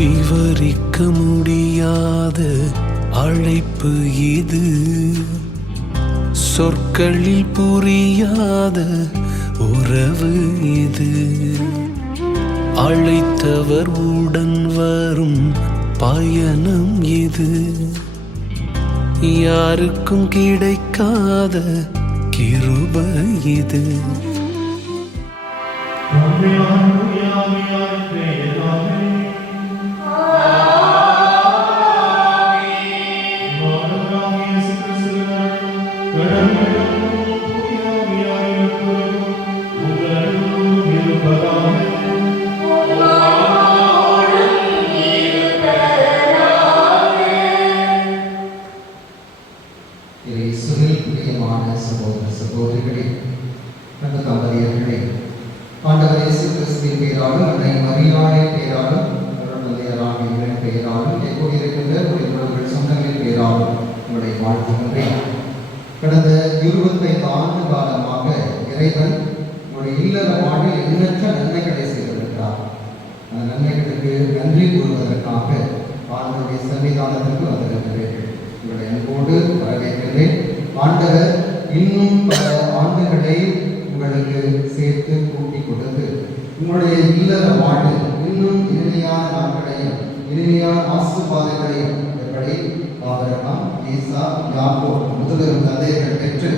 விவரிக்க முடியாத அழைப்பு இது, சொற்களில் புரியாத உறவு இது. அழைத்தவர் உடன் வரும் பயணம் இது, யாருக்கும் கிடைக்காத கிருபை இது. சகோதரிகளே, அந்த தம்பதியர்களே, ஆண்டவர் இயேசு கிறிஸ்துவின் பெயராலும் அன்னை மரியாளின் பெயராலும் அருள்நந்தையராகிய பெயராலும் கூடியிருக்கின்ற உங்கள் சொந்தங்களின் பெயராலும் உங்களை வாழ்த்துகின்றேன். கடந்த 25 ஆண்டு காலமாக இறைவன் உங்களுடைய இல்லற வாழ்வில் எண்ணற்ற நன்மைகளை செய்திருக்கிறார். அந்த நன்மைகளுக்கு நன்றி கூறுவதற்காக ஆண்டவருடைய சன்னிதானத்திற்கு வந்திருக்கிறீர்கள். உங்களை அன்போடு வரவேற்கிறேன். ஆண்டவர் இன்னும் பல ஆண்டுகளை உங்களுக்கு சேர்த்து கூட்டிக் கொடுத்து உங்களுடைய இல்லற வாழ்வில் இன்னும் இனிமையான நாட்களையும் இனிமையான ஆசீர்வாதங்களையும் எப்படி ஆபிரகாம், ஈசா, யாக்கோபு முதலில் தந்தையர்கள் பெற்று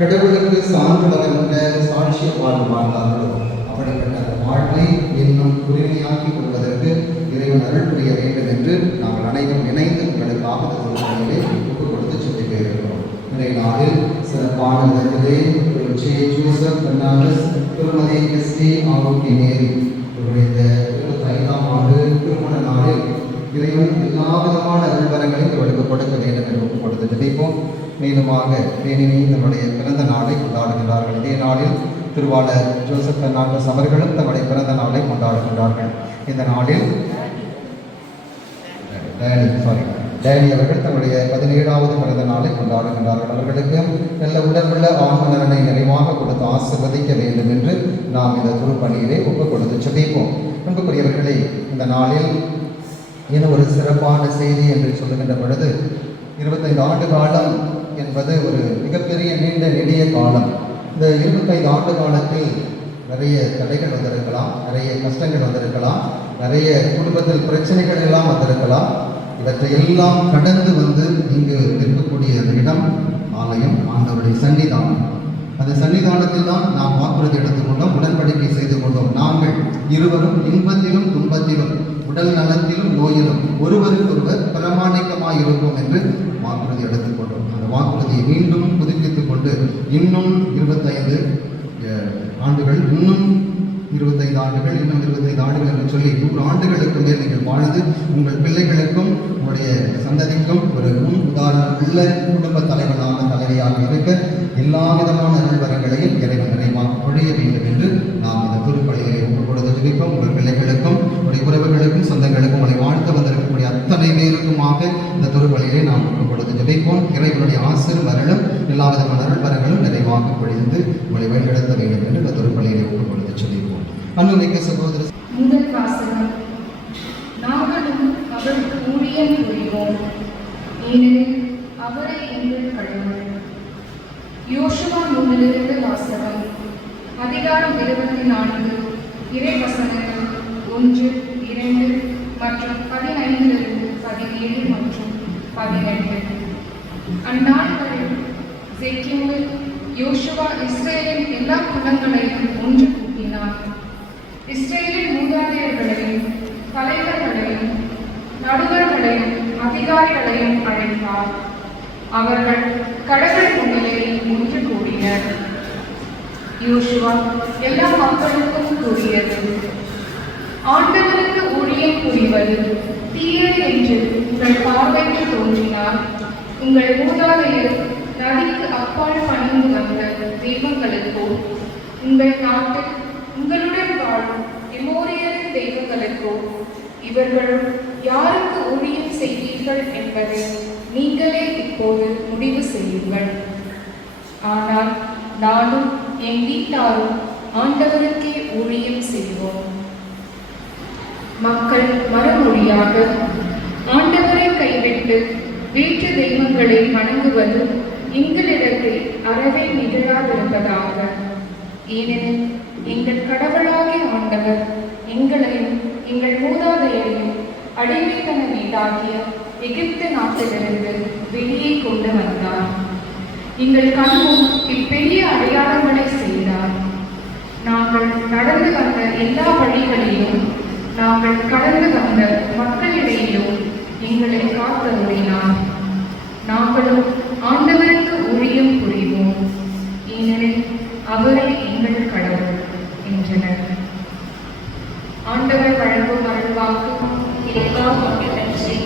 கடவுளுக்கு சான்று பகர்ந்த சாட்சிய வாழ்வு வாழ்ந்தார்களோ அப்படிப்பட்ட அந்த வாழ்வை இன்னும் உரிமையாக்கி கொள்வதற்கு இறைவன் அருள் புரிய வேண்டும் என்று நாங்கள் அனைவரும் இணைந்து உங்களுக்காக தொழில்களை ஒப்புக் கொடுத்து சொல்லி இருக்கிறோம். இன்றைய நாளில் சிறப்பான விதத்திலே ஜோசப் பெர்னாண்டஸ், திருமதி எஸ்டி ஆரோக்கிய நேரி இந்த 25ஆம் ஆண்டு திருமண நாளில் இறைவன் எல்லா விதமான அருள்வரங்களையும் இவர்களுக்கு கொடுக்க வேண்டும் என்று ஒப்புக் கொடுத்து ஜெபிப்போம். மேலுமாக தேனினி தன்னுடைய பிறந்த நாளை கொண்டாடுகிறார்கள். இதே நாளில் திருவாளர் ஜோசப் பெர்னாண்டஸ் அவர்களும் தன்னுடைய பிறந்த நாளை கொண்டாடுகின்றார்கள். இந்த நாளில் டேனி அவர்கள் தன்னுடைய 17வது பிறந்த நாளை கொண்டாடுகின்றார்கள். அவர்களுக்கு நல்ல உடல்உள்ள ஆன்ம நலனை நிறைவாக கொடுத்து ஆசீர்வதிக்க வேண்டும் என்று நாம் இந்த திருப்பணியிலே ஒப்புக் கொடுத்து ஜெபிப்போம். அன்புக்குரியவர்களே, இந்த நாளில் இன்னும் ஒரு சிறப்பான செய்தி என்று சொல்லுகின்ற பொழுது 25 ஆண்டு காலம் என்பது ஒரு மிகப்பெரிய நீண்ட நெடிய காலம். இந்த 25 ஆண்டு காலத்தில் நிறைய தடைகள் வந்திருக்கலாம், நிறைய கஷ்டங்கள் வந்திருக்கலாம், நிறைய குடும்பத்தில் பிரச்சனைகள் எல்லாம் வந்திருக்கலாம். இவற்றை எல்லாம் கடந்து வந்து இங்கு இருக்கக்கூடிய இடம் ஆலயம், ஆண்டவருடைய சன்னிதானம். அந்த சன்னிதானத்தில் தான் நாம் வாக்குறுதி எடுத்துக்கொண்டோம், உடன்படிக்கை செய்து கொண்டோம். நாங்கள் இருவரும் இன்பத்திலும் துன்பத்திலும் உடல் நலத்திலும் நோயிலும் ஒருவருக்கொருவர் பிரமாணிக்கமாக இருப்போம் என்று வாக்குறுதி எடுத்துக்கொண்டோம். அந்த வாக்குறுதியை மீண்டும் புதுப்பித்துக் கொண்டு இன்னும் 25 ஆண்டுகள், இன்னும் 25 ஆண்டுகள், இன்னும் 25 ஆண்டுகள் என்று சொல்லி 100 ஆண்டுகளுக்கு மேல் நீங்கள் வாழ்ந்து உங்கள் பிள்ளைகளுக்கும் உங்களுடைய சந்ததிக்கும் ஒரு முன் உதாரணம் உள்ள குடும்ப தலைவனாக தலைவியாக இருக்க எல்லா விதமான அருள்வரங்களையும் இறைவன் நிறைவாக பொழிய வேண்டும் என்று நாம் இந்த திருப்பலியை ஒப்புக் கொடுத்து ஜெபிப்போம். உங்கள் பிள்ளைகளுக்கும் உங்களுடைய உறவுகளுக்கும் சொந்தங்களுக்கும் உங்களை வாழ்த்து வந்திருக்கக்கூடிய அத்தனை பேருக்குமாக இந்த திருப்பலியை நாம் ஒப்புக் கொடுத்து ஜெபிப்போம். இறைவனுடைய ஆசீர்வாதங்களும் எல்லா விதமான அருள்வரங்களும் நிறைவாக பொழிந்து உங்களை வழிநடத்த வேண்டும் என்று இந்த திருப்பலியை ஒப்புக் கொடுத்து ஜெபிப்போம். அன்புமிக்க சகோதரர், முதல் வாசகம். நாங்களும் அவருக்கு ஊழியம் புரிவோம், ஏனெனில் அவரை எங்கள் கடவுள். யோசுவா நூலிலிருந்து வாசகம். அதிகாரம் 24, இறை வசனங்கள் 1, 2 மற்றும் 15 17 மற்றும் 18. அந்நாட்களில் செக்கியோவில் யோசுவா இஸ்ரேலின் எல்லா குலங்களையும் ஒன்று கூட்டினார். இஸ்ரேலின் மூதாதையர்களையும் தலைவர்களையும் நடுவர்களையும் அதிகாரிகளையும் அழைத்தார். அவர்கள் கடவுள் முன்னிலையில் ஒன்று கூடினர். யோசுவா எல்லா மக்களுக்கும் கூறியது, ஆண்டவருக்கு ஊழியம் புரிவது தீயது என்று உங்கள் பார்வைக்கு தோன்றினார். உங்கள் மூதாதையர் நதிக்கு அப்பால் பணிந்து வந்த தெய்வங்களுக்கோ, உங்கள் நாட்டில் உங்களுடன் வாழும் எமோரியரின் தெய்வங்களுக்கோ இவர்கள் யாருக்கு ஊழியம் செய்வீர்கள் என்பதை நீங்களே இப்போது முடிவு செய்யுங்கள். ஆனால் நானும் என் வீட்டாரும் ஆண்டவருக்கே ஊழியம் செய்வோம். மக்கள் மறுமொழி மொழியாக ஆண்டவரை கைவிட்டு வேற்று தெய்வங்களை வணங்குவது எங்களிடத்தில் அறவே நிகழாதிருப்பதாக. ஏனெனில் எங்கள் கடவுளாகிய ஆண்டவர் எங்களையும் எங்கள் மூதாதையரையும் அடிமைத்தன வீடாகிய எகிப்து நாட்டிலிருந்து வெளியே கொண்டு வந்தார். எங்கள் கண்முன் இப்பெரிய அடையாளங்களை செய்தார். நாங்கள் நடந்து வந்த எல்லா வழிகளிலும் நாங்கள் கடந்து வந்த மக்களிடையிலும் எங்களை காத்தருளினார். நாங்களும் ஆண்டவருக்கு ஊழியம் புரிவோம், ஏனெனில் அவரே எங்கள் கடவுள் என்றனர். ஆண்டவர் வழங்கும் அருள்வாக்கு. இறைவா உமக்கு நன்றி.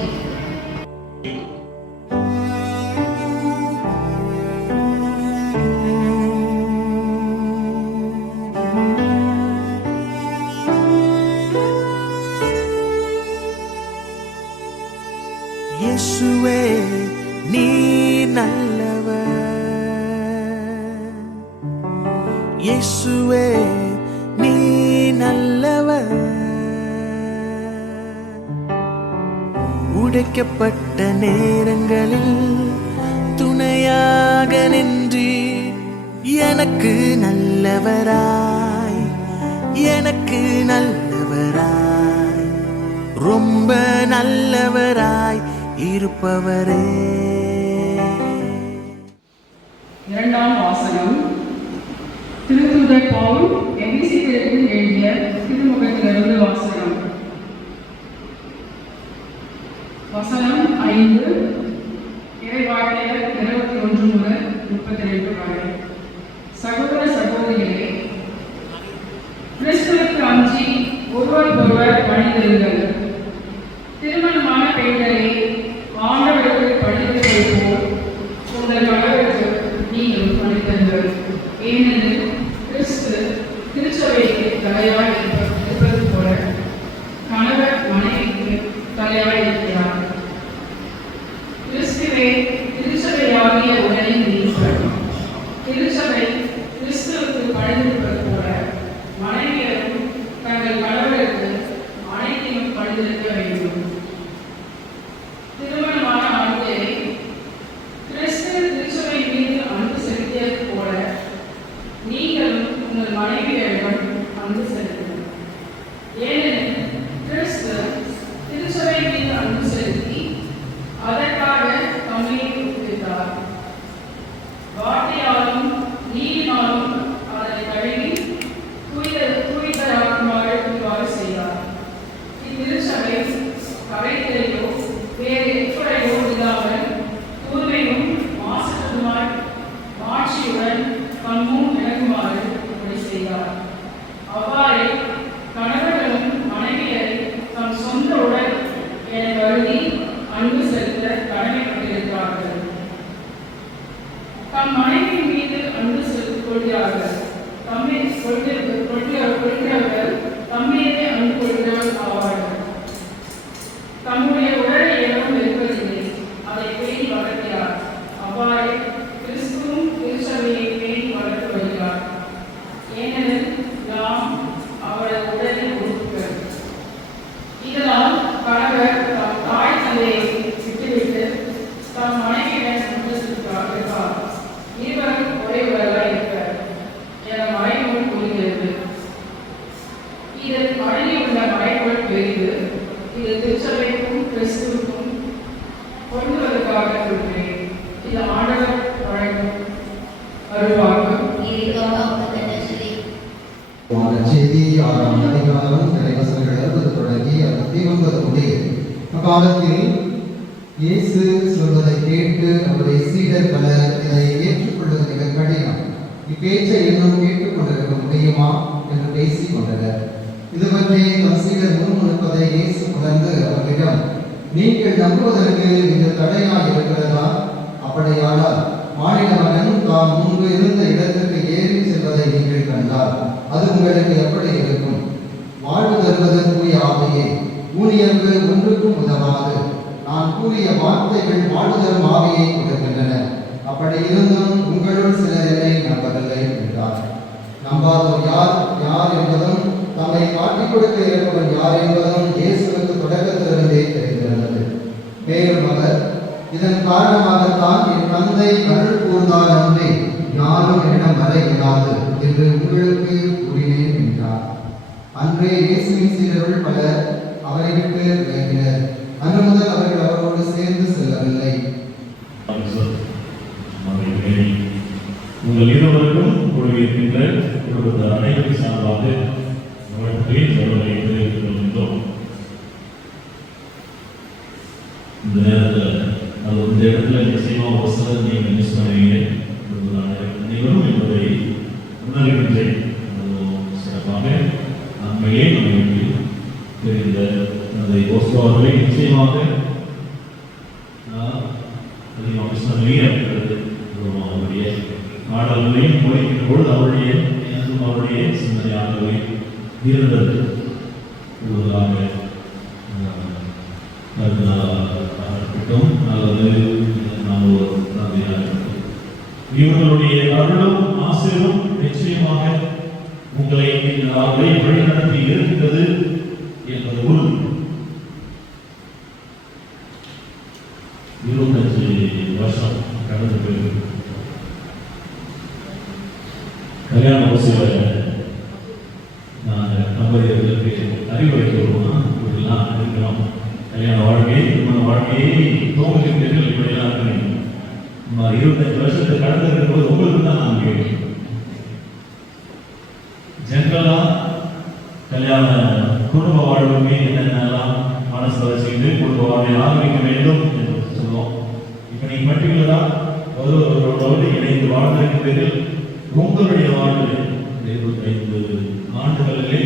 இயேசுவே நீ நல்லவர், இயேசுவே நீ நல்லவர். உடைக்கப்பட்ட நேரங்களில் துணையாக நின்று எனக்கு நல்லவராய், எனக்கு நல்லவராய், ரொம்ப நல்லவராய் இருப்பவரே. இரண்டாம் வாசகம். திருத்தூதர் பவுல் எபேசியருக்கு எழுதிய திருமுகத்திலிருந்து வாசகம். வசனம் 5, இறைவார்த்தையர் 21 முதல் 32 வரை. சகோதர சகோதரிகளே, கிறிஸ்துவுக்கு அஞ்சி ஒருவருக்கொருவர் பணிந்திருங்கள். திருமணமான பெண்களே, ஆண்டவருக்கு பணிந்ததை போல் உங்கள் கணவருக்கு நீங்கள் பணிந்திருங்கள். ஏனெனில் கிறிஸ்து திருச்சபைக்கு தலையாய் இருப்பது போல கணவர் மனைவிக்கு தலையாய் இருக்கிறார். கிறிஸ்துவே திருச்சபையாகிய உடலின் நீர். திருச்சபை கிறிஸ்துவுக்கு பணிந்திருப்பது போல மனைவியரும் தங்கள் கணவருக்கு அனைத்தையும் பணிந்திருக்க வேண்டும். திருமணமான ஆண்களே, கிறிஸ்து திருச்சபை மீது அன்பு செலுத்தியது போல நீங்களும் உங்கள் மனைவியரிடம் அன்பு செலுத்துங்கள். ஏனெனில் கிறிஸ்து திருச்சபை மீது அன்பு செலுத்தி அதற்காக தம்மை ஒப்புவித்தார். வார்த்தையாலும் நீரினாலும் அதனை கழுவி தூய்தராகுமாறு இவ்வாறு செய்தார். இத்திருச்சபை கரைதலையோ வேறு எக்குறையோ இல்லாமல் தூய்மையும் மாசற்றதுமாய் மாட்சியுடன் தம்மும் விளங்குமாறு இப்படி செய்தார். அவ்வாறே கணவர்களும் மனைவியரை தம் சொந்த உடல் என கருதி அன்பு செலுத்த கடமைப்பட்டிருக்கிறார்கள். தம் மனைவி மீது அன்பு செலுத்திக் கொள்கிறார்கள். தம்மை கொள்கிறவர்கள் தம்மீதே அன்பு கொள்கிறவர் ஆவார்கள். தம்முடைய உடலை எவரும் வெறுப்பதில்லை, அதை பேணி வளர்க்கிறார். அவ்வாறே கிறிஸ்துவும் திருச்சபையை பேணி வளர்த்து வருகிறார். ஏனெனில் நாம் அவரது உடலில் உறுப்புகள். இதனால் கணவர் தம் தாய் தந்தையை விட்டுவிட்டு தம் மனைவியுடன் அன்பு செலுத்துகிறார். இருவரும் ஒரே உடலாய் இருப்பர் என மறைநூல் கூறுகிறது. இதில் அடங்கியுள்ள மறைநூல் பெரிது. இது திருச்சபைக்கும் கிறிஸ்துவுக்கும் பொருந்துவதற்காக கூறுகிறேன். இது ஆண்டவர் வழங்கும் அருள்வாக்கு. செய்தி 6ஆம் அதிகாரம் இறைவசனங்கள் 60 தொடங்கி 69 முடிய. அக்காலத்தில் இயேசு சொல்வதை கேட்டு அவருடைய சீடர் பலர் இதை ஏற்றுக்கொள்வது மிக கடினம், இப்பேச்சை இன்னும் கேட்டுக்கொண்டிருக்க முடியுமா என்று பேசிக் கொண்டனர். இது பற்றி தம் சீடர் முன்னிற்பதை இயேசு உணர்ந்து அவர்களிடம், நீங்கள் நம்புவதற்கு இது தடையாக இருக்கிறதா? அப்படியானால் மானிட மகன் தாம் முன்பு இருந்த இடத்துக்கு ஏறி செல்வதை நீங்கள் கண்டால் அது உங்களுக்கு எப்படி இருக்கும்? வாழ்வு தருவது தூய ஆவியே, ஊழியருக்கு ஒன்றுக்கும் உதவாது. நான் கூறிய வார்த்தைகள் வாழ்வு தரும் ஆவியை கொடுக்கின்றன. அப்படி இருந்தும் உங்களுள் சிலர் என்னை நம்பவில்லை என்றார். நம்பாதோர் யார் யார் என்பதும் தம்மை காட்டிக் கொடுக்க இருப்பவன் யார் என்பதும் இயேசுவுக்கு தொடக்கத்திலிருந்தே தெரிந்திருந்தது. மேலும் அவர், இதன் காரணமாகத்தான் என் தந்தை அருள் கூர்ந்தார் அன்றே யாரும் என்னிடம் வர இயலாது என்று உங்களுக்கு கூறினேன் என்றார். அன்றே இயேசுவின் சீடர்கள் பலர் அவரை விட்டு விலகினர். அன்று முதல் அவர்கள் அவரோடு சேர்ந்து செல்லவில்லை. உங்கள் இருவருக்கும் இருக்கின்ற அனைவரும் சார்பாக தெரிவித்துக் கொள்கின்றோம். இந்த நேரத்தில் அது இந்த இடத்துல நிச்சயமாக ஒரு சிலர் நீங்கள் மிஸ் பண்ணுவீங்க அனைவரும் என்பதை உணர்கின்றேன். சிறப்பாக நன்மையே நம்மளுக்கு தெரிந்த அந்த ஓஸ்லோவர்களை நிச்சயமாக அவருடைய பாடல்களையும் முடிக்கின்ற பொழுது அவருடைய சிந்தனையாகவே இருந்தது. கூடுதலாக இருக்கட்டும் அல்லது இவர்களுடைய அருளும் ஆசிரியரும் நிச்சயமாக உங்களை அவர்களை வழிநடத்தி இருக்கின்றது என்பது உறுதி. 25 வருஷம் கடந்து போயிருக்கு. கல்யாண அவசியம் நாங்கள் தம்பதியர்களுக்கு அறிவுரை சொல்லுவோம். இப்படிலாம் இருக்கிறோம். கல்யாண வாழ்க்கையை திருமண வாழ்க்கையை தோங்குகின்றீர்கள். இப்படியெல்லாம் இருக்கிறீங்க. 25 வருஷத்தை கடந்து இருக்கும்போது உங்களுக்கு தான் நான் கேட்கிறேன். ஜென்ரலா கல்யாண குடும்ப வாழ்வுக்கு என்னென்னலாம் மனசு வச்சுக்கிட்டு குடும்ப வாழ்வை ஆரம்பிக்க வேண்டும் என்று சொல்லுவோம். இப்ப நீங்க பர்டிகுலரா ஒருவரோடு இணைந்து வாழ்ந்திருக்கிறீர்கள். உங்களுடைய வாழ்வு 25 ஆண்டுகளிலே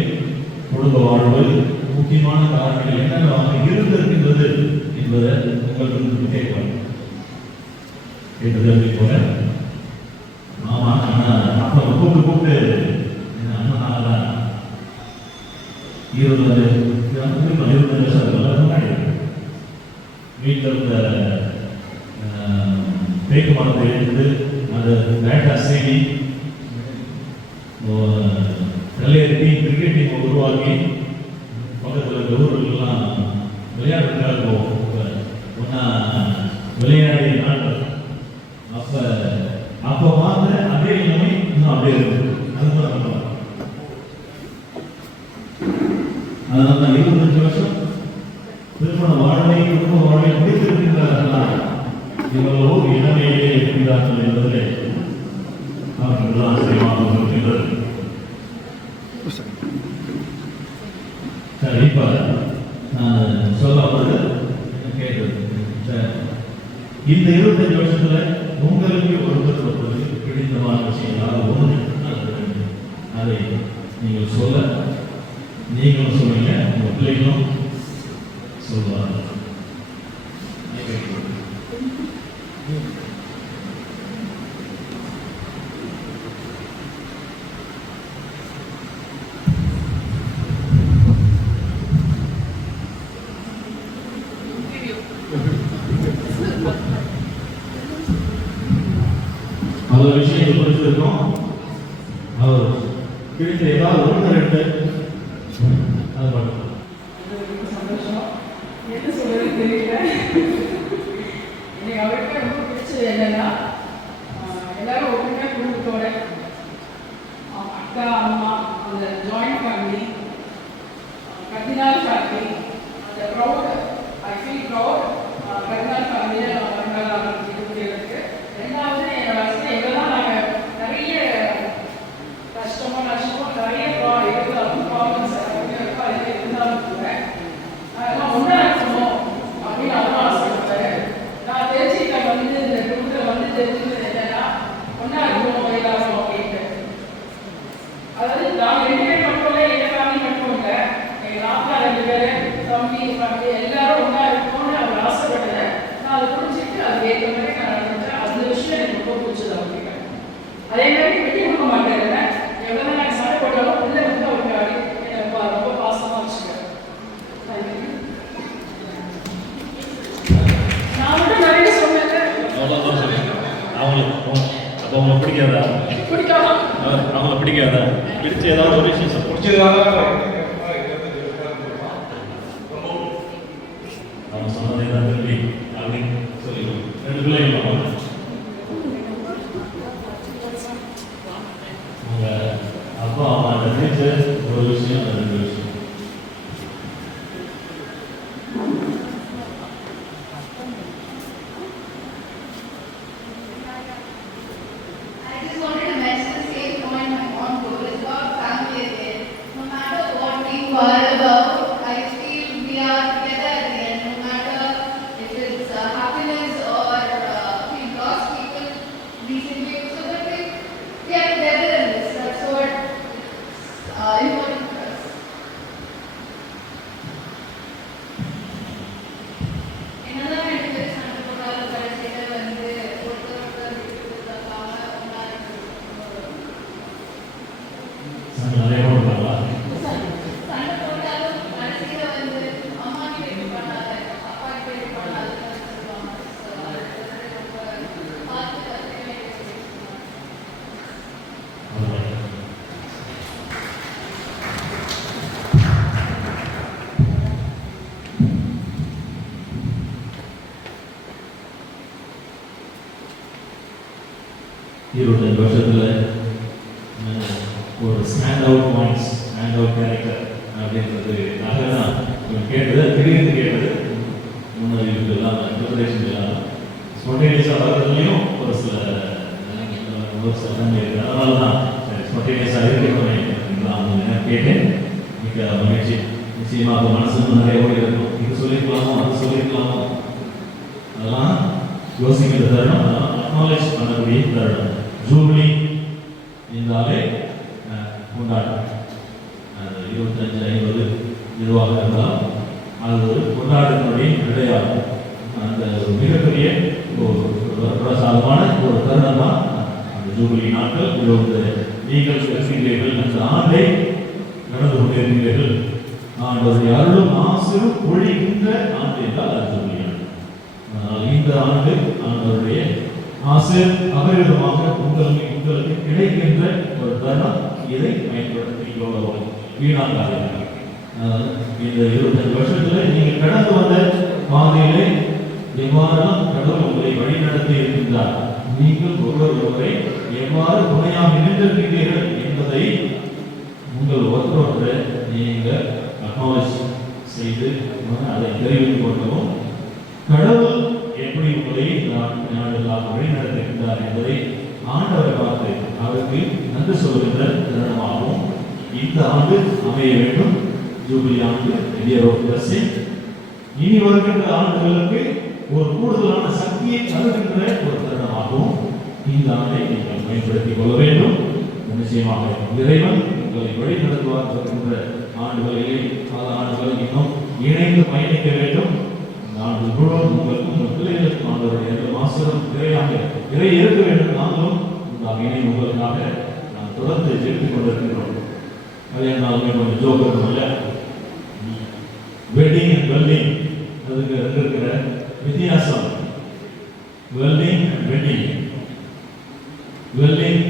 குடும்ப வாழ்வு முக்கியமான காரணங்கள் என்னென்ன இருந்திருக்கின்றது என்பதை உங்களுக்கு கேட்பாங்க. கேட்டது போல ஆமா அப்ப கூப்பிட்டு அண்ணனாலதான் 20 வருஷம் வீட்டில் இருந்த தேக்கு மரத்தை எடுத்து அந்த பேட்டா சீனி கல்லையெடுத்து கிரிக்கெட் டீமை உருவாக்கி பக்கத்தில் இருக்க ஊர்களுக்கெல்லாம் விளையாடுறதுக்காக போவோம். ஒன்னா விளையாடி நாட்கள் அப்போ பார்த்த அதே நிலைமை இன்னும் அப்படியே இருக்கு. அதுதான் அதனால தான் 25 வருஷம் திருமண வாழ்வை குடும்ப வாழ்வை முடித்திருக்கின்றார்களா இவர்களோடு இளமையிலே இருக்கிறார்கள் என்பதிலே அவர்கள் ஆச்சரியமாக இருக்கின்றது. சரி, இப்ப நான் சொல்லப்படுது கேட்கிறது. இந்த 25 வருஷத்துல உங்களுக்கு ஒருத்தர் பிடித்தமான விஷயங்களாக ஒன்று அதை நீங்கள் சொல்ல நீங்களும் சொல்லுங்க, உங்க பிள்ளைகளும் சொல்லுவாங்க. அவ்வளவு விஷயங்கள் குறித்திருக்கோம். அவர் பிடித்த ஏதாவது ஒன்று ரெண்டு அது மட்டும் சந்தோஷம். என்ன சொல்றது தெரியல. எனக்கு அவருக்கு ரொம்ப பிடிச்சது என்னன்னா எல்லாரும் ஒற்றுமையா குடும்பத்தோட அக்கா அம்மா அந்த ஜாயிண்ட் ஃபேமிலி கர்தினால் ஃபேமிலி அந்த ப்ரௌட் ஐ ஃபீல் ப்ரௌட் கர்தினால் ஃபேமிலியை வருங்கால இருக்கு. ரெண்டாவது என்னோட ஹஸ்பண்ட் எவ்வளோதான் நாங்கள் நிறைய கஷ்டமோ நஷ்டமோ நிறைய இருந்தாலும் ப்ராப்ளம்ஸ் இருந்தாலும் கூட அதெல்லாம் ஒன்றா இருக்கணும் அப்படின்னு அவரும் ஆசைப்பட்டாரு. நான் தெரிஞ்சுக்கிட்ட வந்து இந்த குடும்பத்தில் வந்து தெரிஞ்சுக்கிறது என்னன்னா ஒன்றா இருக்கணும் எல்லாரும் அப்படின்ட்டு. அதாவது நாங்கள் 2 பேர் மட்டும் இல்லை, எங்கள் ஃபேமிலி மட்டும் இல்லை, எங்கள் நாத்தா 2 பேர் தம்பி ஃபேமிலி எல்லாரும் ஒன்றா இருக்கணும்னு அவர் ஆசைப்பட்டதை நான் அதை புரிஞ்சுட்டு அதுக்கு ஏற்ற மாதிரி நான் நடந்துட்டேன். அந்த விஷயம் எனக்கு ரொம்ப பிடிச்சது அப்படிங்க. அதே மாதிரி விட்டு கொடுக்க மாட்டேன். எவ்வளோ நாங்கள் சண்டை போட்டாலும் உள்ள வந்து அவருக்கு எனக்கு ரொம்ப பாசமாக வச்சுக்கிறேன். நான் மட்டும் நிறைய சொன்னேன். அவங்களுக்கு அப்போ அவங்க பிடிக்காதா? பிடிக்காம அவங்க பிடிக்காதா? பிடிச்ச ஏதாவது ஒரு விஷயம் அவங்க சொன்னதே தான் திரும்பி அப்படின்னு சொல்லி 2 பிள்ளைங்க அவங்க அப்பா அம்மா அந்த டீச்சர் ஒரு விஷயம் 2 விஷயம். I just wanted to mention the same point my mom told. It's about family again. No matter what we quarrel about, I feel we are together at the end. No matter if it's happiness or we've lost people recently, so that we are together in this. That's what important for us. என்னதான் ரெண்டு பேரும் சண்டை போட்டாலும் கடைசியில வந்து ஒருத்தர் விட்டு கொடுத்தாங்க ஒன்றாக நிறைய போடுறாங்களா? சண்டை போட்டாலும் கடைசியில வந்து அம்மா கிட்ட எப்படி பண்ணாத அப்பா கிட்ட எப்படி பண்ணாதுன்னு சொல்லுவாங்க. ஸோ அது ரொம்ப பார்த்து கற்றுக்க வேண்டிய விஷயம். இருபத்தஞ்சு வருஷத்துல ஒரு stand out points, stand out character அப்படின்றது தான் இவன் கேட்டது. திடீர்னு கேட்டது முன்னறிவிப்பு இல்லாமல், ப்ரிப்பரேஷன் இல்லாமல் ஸ்பான்டேனியஸாக வர்றதுலையும் ஒரு சில நன்மை இருக்குது. அதனால தான் ஸ்பான்டேனியஸாக இருக்கணும் கேட்டேன். மிக மகிழ்ச்சி. நிச்சயமாக மனசுக்கு நிறைய ஓடி இருக்கும். இது சொல்லியிருக்கலாமோ அது சொல்லியிருக்கலாமோ அதெல்லாம் யோசிக்கிற தருணம், அதெல்லாம் அக்னாலேஜ் பண்ணக்கூடிய தருணம். ஜூப்ளி என்றாலே கொண்டாட்டம். 25-50 இதுவாக இருந்தால் அது ஒரு கொண்டாட்டத்தினுடைய அடையாளம். அந்த மிகப்பெரிய ஒரு பிரசாதமான ஒரு தருணம் தான் அந்த ஜூப்ளி நாட்கள். இது நீங்கள் இருக்கிறீர்கள், அந்த ஆண்டை நடந்து கொண்டிருக்கிறீர்கள். ஆண்டவருடைய அருளும் ஆசிரும் பொழிகின்ற ஆண்டு என்றால் அது ஜூப்ளி ஆண்டு. அதனால் இந்த ஆண்டு ஆண்டவருடைய ஆசிர் அபரிதமாக உங்களுக்கு கிடைக்கின்ற ஒரு தருணம். இதை பயன்படுத்தி வீணாக்காதீர்கள். இந்த 25 வருஷத்துல நீங்கள் கடந்து வந்த பாதையிலே எவ்வாறெல்லாம் கடவுள் உங்களை வழிநடத்தி இருக்கின்றார், நீங்கள் ஒருவரை எவ்வாறு துணையாக நின்றிருக்கிறீர்கள் என்பதை உங்கள் ஒருவரை நீங்கள் அக்னாலேஜ் செய்து அதை தெரிவித்துக் கொள்ளவும், கடவுள் எப்படி உங்களை நாடெல்லாம் வழிநடத்துகின்றார் என்பதை ஆண்டவரை பார்த்து அவருக்கு நன்றி சொல்கின்ற தருணமாகவும் இந்த ஆண்டு அமைய வேண்டும். ஜூபிலி ஆண்டு இனி வருகின்ற ஆண்டுகளுக்கு ஒரு கூடுதலான சக்தியை தருகின்ற ஒரு தருணமாகவும் இந்த ஆண்டை நீங்கள் பயன்படுத்திக் கொள்ள வேண்டும். நிச்சயமாக இறைவன் உங்களை வழி நடத்துவார். வருகின்ற ஆண்டுகளிலே பல ஆண்டுகள் இன்னும் இணைந்து பயணிக்க வேண்டும். இந்த ஆண்டு முழுவதும் உங்களுக்கும் உங்கள் பிள்ளைகளுக்கும் ஆண்டவருடைய மாசம் இறை இருக்க வேண்டும். நாங்களும் இணைந்து உங்களுக்காக நான் தொடர்ந்து ஜெயித்துக் கொண்டிருக்கிறோம். அதே நாளுமே கொஞ்சம் ஜோக்கரும் இல்லை. வெட்டிங் அண்ட் வெல்டிங் அதுக்கு இருக்கிற வித்தியாசம். Welding and wedding. வெல்டிங்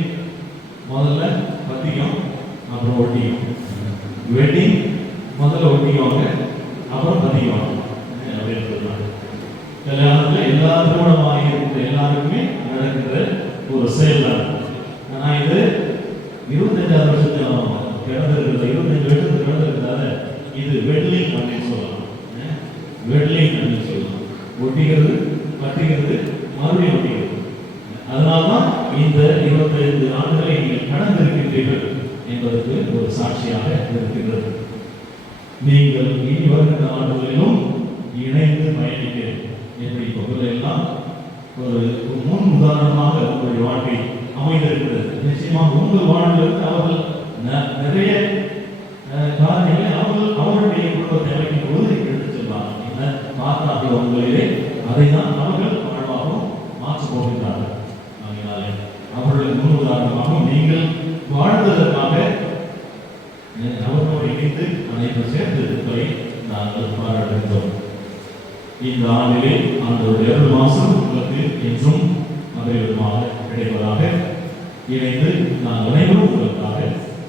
முதல்ல பத்திக்கும் அப்புறம் ஒட்டிக்கும். வெட்டிங் முதல்ல ஒட்டிக்குவாங்க அப்புறம் பத்திக்குவாங்க அப்படின்னு சொல்றாங்க. கல்யாணத்தில் எல்லா திருமணமாக இருக்கிற எல்லாருக்குமே நடக்கின்ற ஒரு செயல் தான். ஆனால் இது 25 வருஷத்துல கிடந்திருக்கிறது, 25 வருஷத்துக்கு கிடந்திருக்கிறதால இது வெட்லிங் அப்படின்னு சொல்லலாம். வெட்லிங் அப்படின்னு சொல்லலாம். ஒட்டிக்கிறது, பத்திக்கிறது, மறுபடியும் ஒட்டிக்கிறது. அதனால்தான் இந்த 25 ஆண்டுகளை நீங்கள் கடந்திருக்கின்றீர்கள் என்பதற்கு ஒரு சாட்சியாக இருக்கின்றது. நீங்கள் இனி வருகின்ற ஆண்டுகளிலும் இணைந்து பயணிக்கிறீர்கள். எப்படி பொருள் எல்லாம் ஒரு முன் உதாரணமாக உங்களுடைய வாழ்க்கை அமைந்திருக்கிறது. நிச்சயமாக உங்கள் வாழ்விலிருந்து அவர்கள் நிறைய காரணங்களை அவர்களுடைய குடும்பத்தை அமைக்கும் போது எடுத்துச் செல்வாங்க. என்ன பார்த்தார்கள் உங்களிலே அதை தான் அவர்கள் வாழ்வாகவும் மாற்றப் போகின்றார்கள். அதனாலே அவர்களுக்கு முன் உதாரணமாகவும் நீங்கள் வாழ்ந்ததற்காக அவர்களோடு இணைந்து அனைவரும் சேர்ந்து இருப்பதை நாங்கள் பாராட்டுகிறோம். இந்த ஆண்டிலே ஆண்டவருடைய 2 மாதம் உங்களுக்கு என்றும் மகிழ்ச்சியாக கிடைப்பதாக இணைந்து நாங்கள் அனைவரும் உங்களுக்காக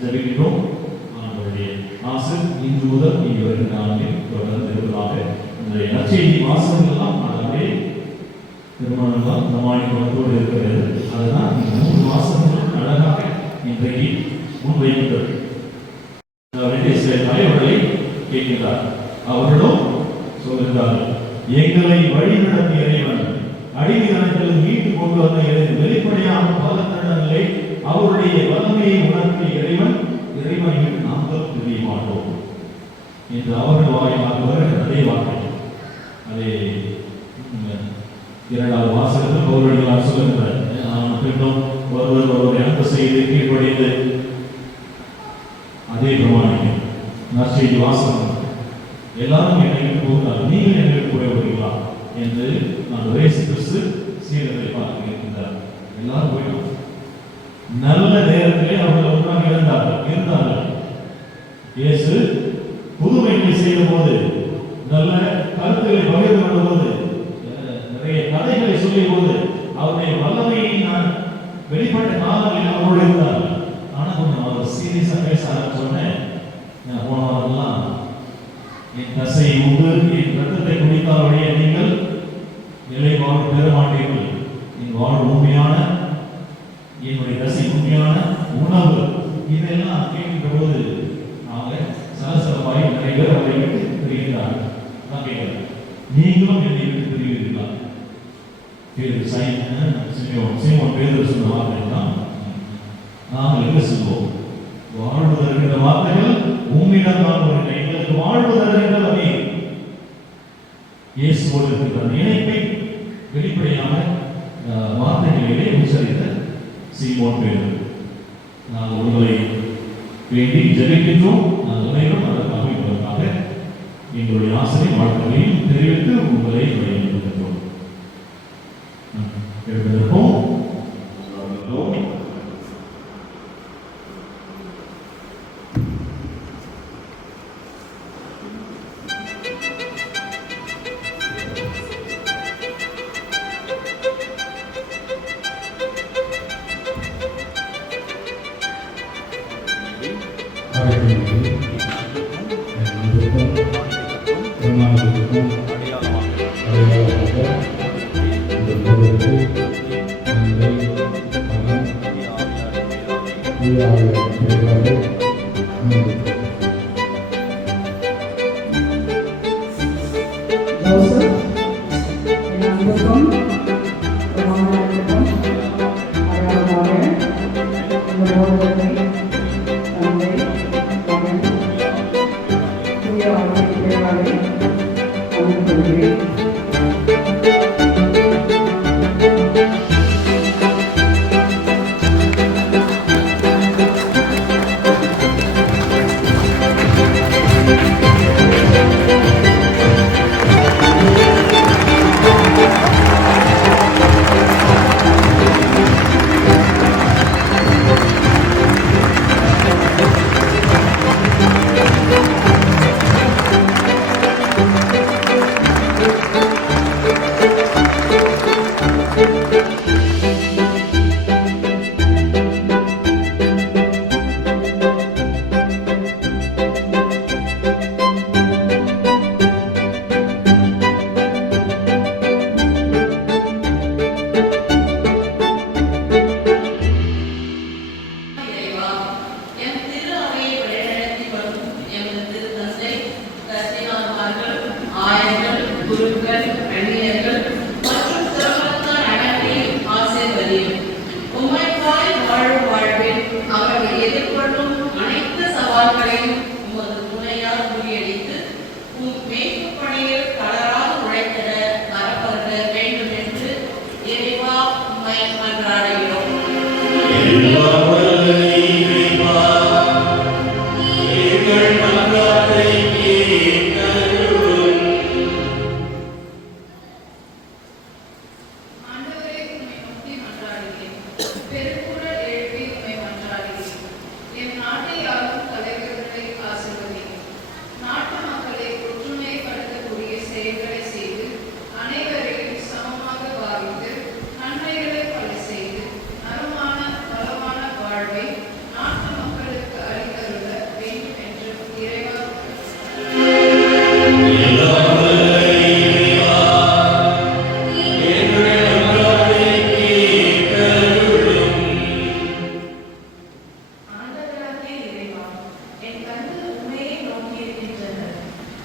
ஜெபிக்கிறோம். ஆண்டவருடைய ஆசை இன்று முதல் இனி வருகிற நாளில் தொடர்ந்து இருப்பதாக. இந்த நற்செய்தி வாசகங்கள்லாம் ஆண்டவரே திருமணம்லாம் பிரமாணிக்கத்தோடு இருக்கிறது. அதுதான் இந்த 3 வாசகங்களும் அழகாக இன்றைக்கு முன்வைக்கிறது. சில தலைவர்களை கேட்கிறார். அவர்களும் சொல்கிறார்கள், எங்களை வழி நடத்திய இறைவன் அடிமைத்தனத்தில் மீட்டு கொண்டு வந்த வெளிப்படையான பல தருணங்களை அவருடைய வல்லமையை உணர்த்திய இறைவனையும் நாங்கள் தெரிய மாட்டோம் என்று அவர்கள் வாயிலாக வருகிற அதே வார்த்தை. அதே 2வது வாசகத்தில் பவுலடிகளார் சொல்லுகிறார், பெண்ணும் ஒருவரை அன்பு செய்து கீழ்ப்படிந்து அதே பிரமாணிக்கும் நற்செய்தி வாசகம் எல்லாரும் என்னை போகிறார், நீங்கள் எங்களுக்கு கூட வருவீங்களா என்று நான் இயேசு கிறிஸ்து சீடர்களை பார்த்து இருக்கின்றார். எல்லாரும் போயிடும். நல்ல நேரத்திலே அவர்கள் ஒன்றாக இருந்தார்கள். இயேசு புதுமைகளை செய்த போது, நல்ல கருத்துக்களை பகிர்ந்து கொண்ட போது, நிறைய கதைகளை சொல்லிய போது அவருடைய வல்லமையை நான் வெளிப்பட்ட காலங்களில் அவரோடு இருந்தார்கள். ஆனால் கொஞ்சம் அவர் சீரியஸாக பேச ஆரம்பிச்சோடனே போனவரெல்லாம் என் தசை உண்டு, என் ரத்தத்தை குடித்தால் வழியே நீங்கள் நிலை வாழ்வு பெற மாட்டீர்கள். என் வாழ்வு உண்மையான, என்னுடைய தசை உண்மையான உணவு. இதெல்லாம் கேட்கின்ற போது நாங்கள் சலசலப்பாய் நிறைய பேர் அவரை விட்டு பிரிகிறார்கள். நான் கேட்கிறேன், நீங்களும் என்னை விட்டு பிரிவீர்களா? சீமோன் பேதுரு சொன்ன வார்த்தை தான் நாங்கள் எங்க சொல்வோம், வாழ்வு தருகின்ற வார்த்தைகள் உம்மிடம் தான் வருகின்றன, எங்களுக்கு வாழ்வு தருகின்ற நீ இயேசுவோடு இருக்கின்ற இணைப்பை வெளிப்படையான வார்த்தைகளிலே உச்சரித்த சீமோன் பேதுரு. நாங்கள் உங்களை வேண்டி ஜெபிக்கின்றோம். நாங்கள் அனைவரும் அதற்காக என்பதற்காக எங்களுடைய ஆசிரிய வாழ்க்கையையும் தெரிவித்து உங்களை வழிநடத்துகின்றோம். எழுந்திருப்போம்.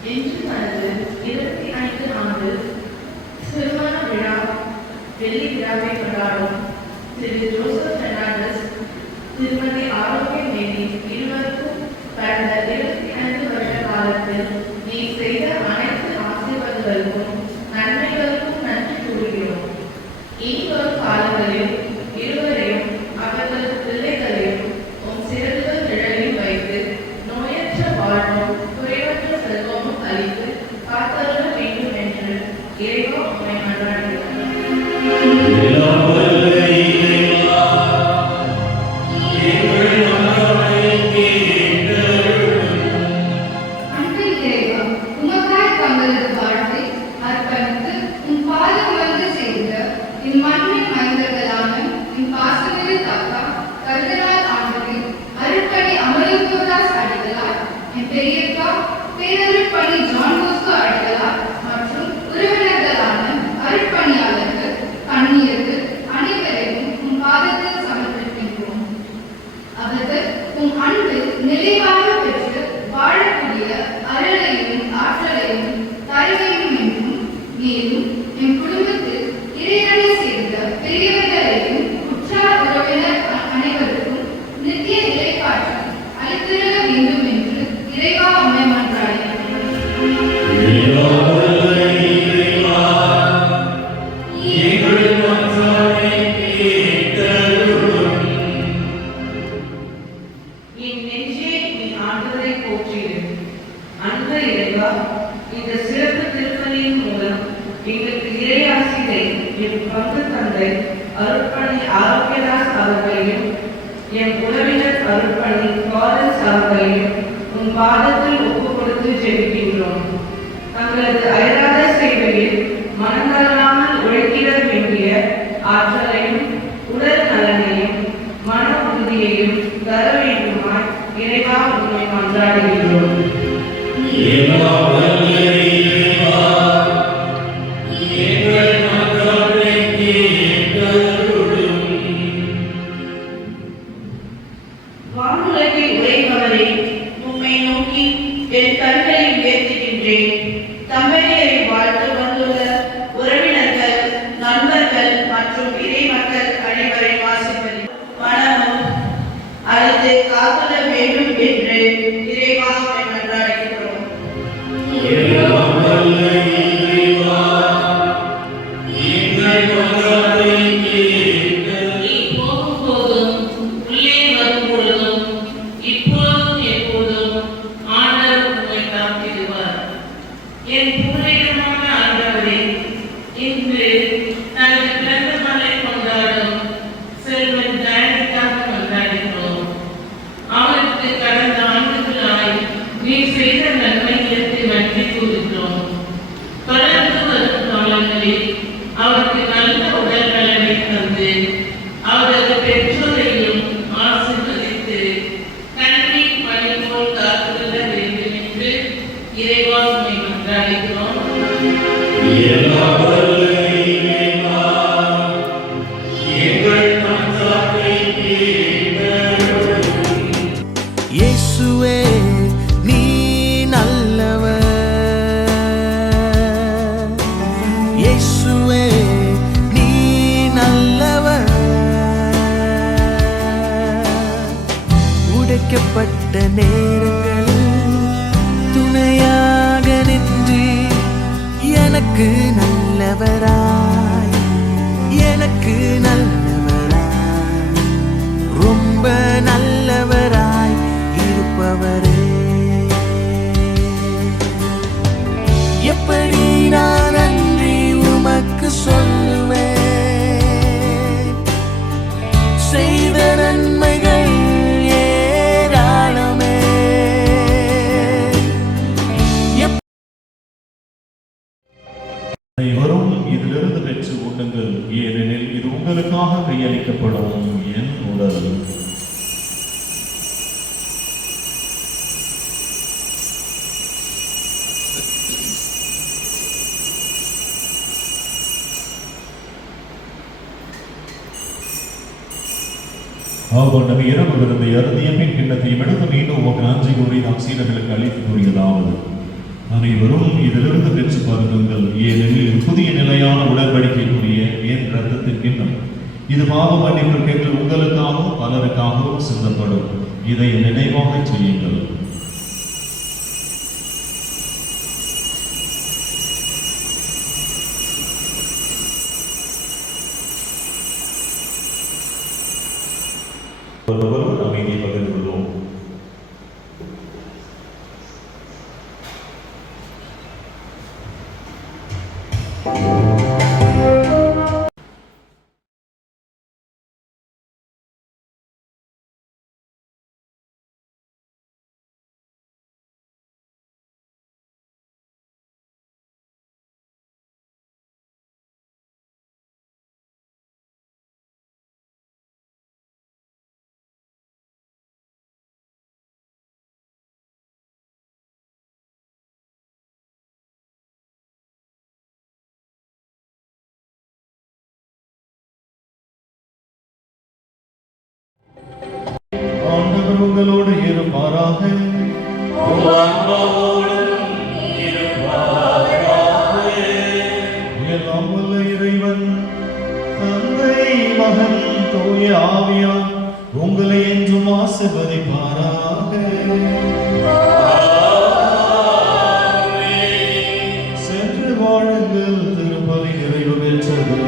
இன்று தனது 25 ஆண்டு திருமண விழா வெள்ளி விழாவை கொண்டாடும் திரு ஜோசப் பெர்னாண்டஸ், திருமதி ஆரோக்கிய மேரி இருவருக்கும் கடந்த 25 வருட காலத்தில் நீ செய்த அனைத்து ஆசீர்வாதங்களுக்கும் நன்மைகளுக்கும் நன்றி கூறுகிறோம். இனிவரும் காலங்களில் இருவரையும் அவர்களது பிள்ளைகளையும் உம் சிறகுகள் நிழலில் வைத்து நோயற்ற வாழ்வும் குறைவற்ற செல்வமும் அளித்து காத்தருள வேண்டும் என்று இறைவா உம்மை மன்றாடுகிறோம். அன்பின் இறைவா, உமக்காய் தங்களது வாழ்வை அர்ப்பணித்து உன் பாதம் வந்து சேர்ந்த என் மண்ணின் மைந்தர்களான என் பாசமிகு தாத்தா கர்தினால் ஆண்டவரே, அருட்பணி அமலுக்குதாஸ் அடிகளார், என் பெரியப்பா பேரருட்பணி ஜான் போஸ்கோ அடிகளார் மற்றும் உறவினர்களான அருட்பணியாளர்கள், கண்ணியர்கள் அனைவரையும் உன் பாதத்தில் சமர்ப்பிக்கின்றோம். அவர்கள் உன் அன்பு நிறைவாக பெற்று வாழக்கூடிய அருளையும் ஆற்றலையும் தருவையும் என்றும், மேலும் என் குடும்பத்தில் இறைவனை சேர்ந்த பெரியவர்களையும் உற்றார் உறவினர் அனைவருக்கும் நித்திய நிலைப்பாட்டை அளித்திருக்க வேண்டும் என்று இறைவா உம்மை மன்றாடுகிறேன். என் நெஞ்சே நீ ஆண்டவரை போற்றிடு. அன்பு இறைவா, இந்த சிறப்பு திருப்பலியின் மூலம் எங்களுக்கு இறையாசிரை என் பங்கு தந்தை அருட்பணி ஆரோக்கியதாஸ் அவர்களையும் என் உறவினர் அருட்பணி ஃபாரன்ஸ் அவர்களையும் உன் பாதத்தில் ஒப்புக் கொடுத்து ஜெபிக்கின்றோம். தங்களது அயராத சேவையில் மனந்தளராமல் உழைத்திட வேண்டிய ஆற்றலையும் உடல் நலனையும் மன உறுதியையும் தர வேண்டுமாய் இறைவா உண்மை மன்றாடுகிறோம். வானுலகில் உரைபவரே, உம்மை நோக்கி என் கண்களை உயர்த்துகின்றேன். தம்பதியரை வாழ்த்து வந்துள்ள உறவினர்கள், நண்பர்கள் மற்றும் இறை மக்கள் அனைவரையும் ஆசீர்வதி மனமும் அழைத்து காத்துள்ள வேண்டும் என்று இறைவா உம்மை மன்றாடுகிறோம். நீ போகும் போதும் உள்ளே வரும் பொழுதும் இப்போதும் எப்போதும் ஆண்டவர் உம்மை காத்திடுவார். என் பூரணமான ஆண்டவரே, இன்று தனது பிறந்த நாளை கொண்டாடும் செல்வன் ஜானிக்காக கொண்டாடுகிறோம். அவருக்கு கடந்த ஆண்டுகளாய் நீ செய்த நன்மைகளுக்கு நன்றி கூறுகிறோம். தொடர்ந்து வரும் காலங்களில் அவருக்கு நல்ல உடல் நலனை தந்து அவரது பெற்றோரையும் ஆசீர்வதித்து கல்வி பணி போல் காத்துள்ள வேண்டும் என்று இறைவா உம்மை மன்றாடுகிறோம். இயேசுவே நீ நல்லவர், இயேசுவே நீ நல்லவர். உடைக்கப்பட்ட நேரங்களில் துணையாக நின்று எனக்கு நல்லவராய், எனக்கு நல்லவராய், ரொம்ப நல்லவராய் இருப்பவரே. எப்படி நான் நன்றி உமக்கு சொல்லுவேன், செய்த நன்மைகள் ஏராளமே. அனைவரும் இதிலிருந்து பெற்று உண்ணுங்கள், ஏனெனில் இது உங்களுக்காக கையளிக்கப்படும் என் உடல். ஆகொண்ட இரவு விருந்தை அருந்திய பின் கிண்ணத்தையும் எடுத்து மீண்டும் உமக்கு நன்றி கூறி நாம் சீடர்களுக்கு அளித்து கூறியதாவது: அனைவரும் இதிலிருந்து பெற்று பருகுங்கள், ஏனெனில் புதிய நிலையான உடன்படிக்கைக்குரிய என் இரத்தத்தின் கிண்ணம். இது பாவ மன்னிப்புக்கென்று உங்களுக்காகவும் பலருக்காகவும் சிந்தப்படும். இதை நினைவாக செய்யுங்கள். அமைதியை பகிர்ந்து கொள்வோம். ஆண்டவர் உங்களோடு இருப்பாராக. எல்லாம் வல்ல இறைவன் தந்தை, மகன், தூய ஆவியார் உங்களை என்றும் ஆசீர்வதிப்பாராக. சென்று வாழுங்கள். திருப்பலி நிறைவு பெற்றது.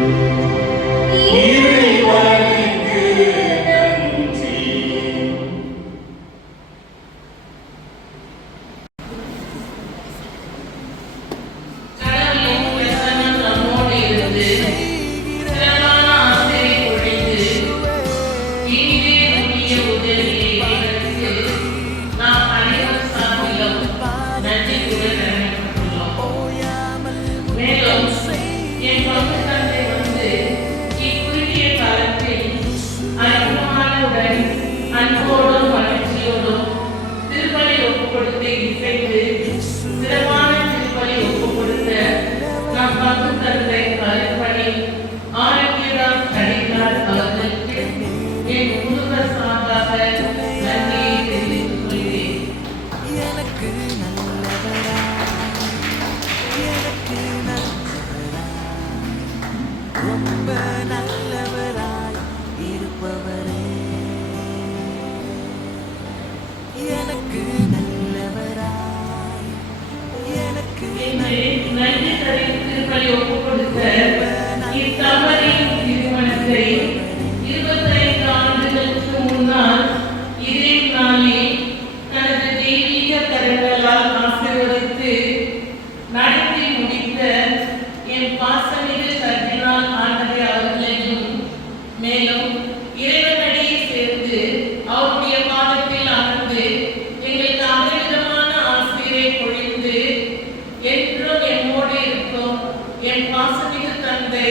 ரொம்ப நல்லவராய் இருப்பவரே, எனக்கு நல்லவராய், எனக்கு நன்றி திருப்பலி ஒப்புக் கொடுத்த இத்தவறின் திருமணத்தை 25 ஆண்டுகளுக்கு முன்னால் இதே நாளில் தனது தெய்வீக கரங்களால் ஆசீர்வதித்து நடத்தி முடித்த என் பாசமிகு கர்தினால் ஆண்டவரே அவர்களையும், மேலும் இறைவனடியே சேர்ந்து அவருடைய பாதத்தில் அமர்ந்து எங்களுக்கு அபரிதமான ஆசிரியரை பொழிந்து என்றும் எம்மோடு இருக்கும் என் பாசமிகு தந்தை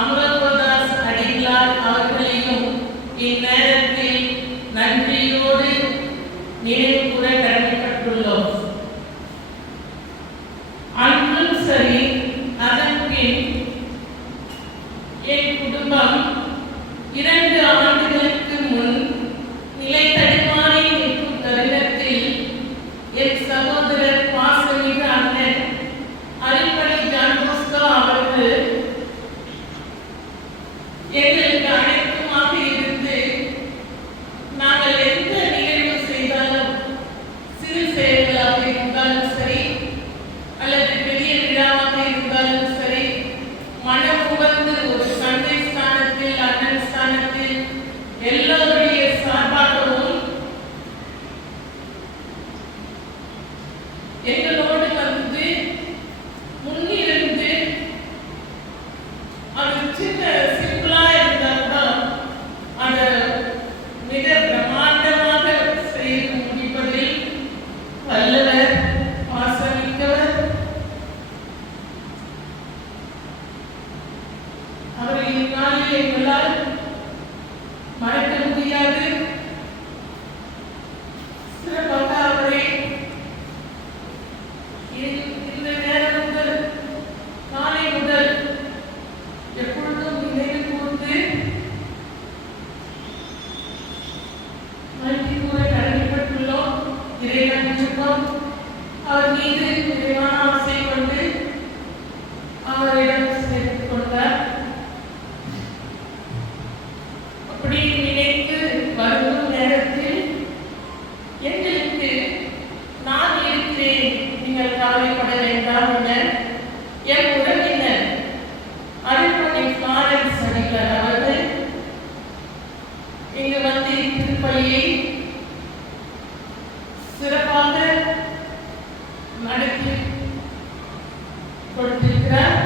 அமரகோதாஸ் அடிகளார் அவர்களையும் இந்நேரத்தில் நன்றியோடு நினைவு கூற கடமைப்பட்டுள்ளோம். அன்றும் சரி, அதன் பின் என் குடும்பம் 2 ஆண்டுகளுக்கு முன் நிலை தடுமாறி நிற்கும் தருணத்தில் என் சகோதரர் பாசமிகு அண்ணன் அரிப்படை ஜான்போஸ்கோ அவர்கள் எங்களுக்கு அனைத்துமாக இருந்து நாங்கள் எந்த நிகழ்வு செய்தாலும், சிறு செயல்களாக இருந்தாலும் சரி அல்லது பெரிய விழாவாக இருந்தாலும் சரி, மனம் உகந்து ஒரு சந்தை ஸ்தானத்தில் கொடுத்திருக்கிறார்.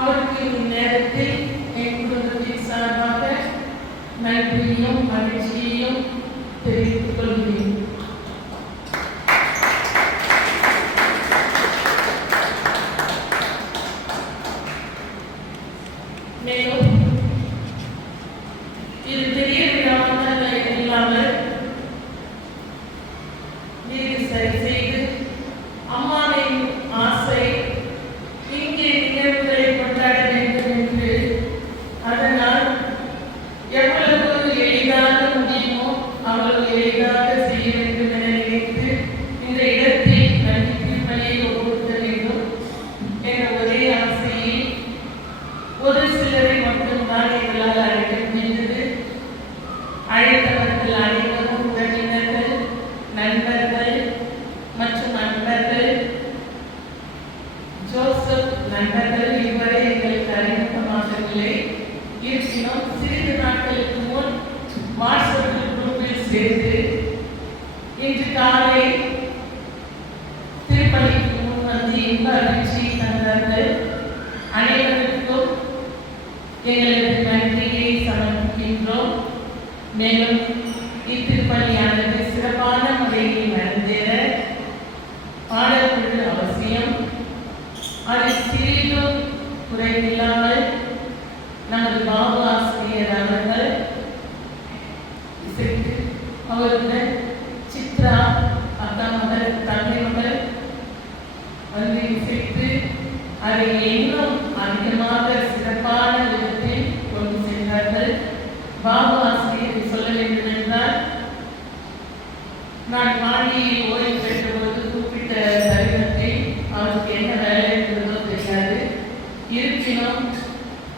அவருக்கு இந்நேரத்தில் என் குடும்பத்தின் சார்பாக நன்றியையும் மகிழ்ச்சியையும் தெரிவித்துக் கொள்கிறேன். மேலும் இது பெரிய விழாவாக இல்லாமல் வீடு சரி செய்து அம்மாவின் ஆசை இங்கே நிகழ்வுகளை கொண்டாட வேண்டும் என்று அதனால் எவ்வளவு எளிதாக முடியுமோ அவ்வளவு எளிதாக செய்ய வேண்டும் என நினைத்து இந்த இடத்தில் நன்றி திருப்பலியை ஒப்புக்க வேண்டும் என்ற ஒரே ஆசையில் ஒரு சிலரை மட்டும்தான் எங்களால் அழைக்க முடிந்தது. அழைத்தவர்கள் அனைவரும் உறவினர்கள், நண்பர்கள் மற்றும் நண்பர்கள். ஜோசப் நண்பர்கள் இதுவரை எங்களுக்கு அறிமுகமாகவில்லை. இருப்பினும் சிறிது நாட்களுக்கு முன் வாட்ஸ்அப் குரூப்பில் சேர்ந்து இன்று காலை திருப்பலிக்கு முன் வந்து இன்ப அதிர்ச்சி தந்தார்கள். அனைவருக்கும் எங்களது நன்றியை சமர்ப்பிக்கின்றோம். மேலும் இத்திருப்பலியானது சிறப்பான முறையில் நடந்தேற பாடல்கள் அவசியம். அதில் சிறிதும் குறைவில்லாமல் நமது பாபு ஆசிரியர் அவர்கள் இசைத்து அவருடன் சித்ரா அக்கா மகள் தந்தை மகள் வந்து இசைத்து அதை இன்னும் அதிகமாக சிறப்பான விதத்தில் கொண்டு சென்றார்கள். பாபு ஆசிரியர் சொல்ல வேண்டும் என்றால், நான் மாடியில் ஓய்வு பெற்ற போது கூப்பிட்ட தருணத்தில் அவருக்கு என்ன வேலை இருந்ததோ தெரியாது. இருப்பினும்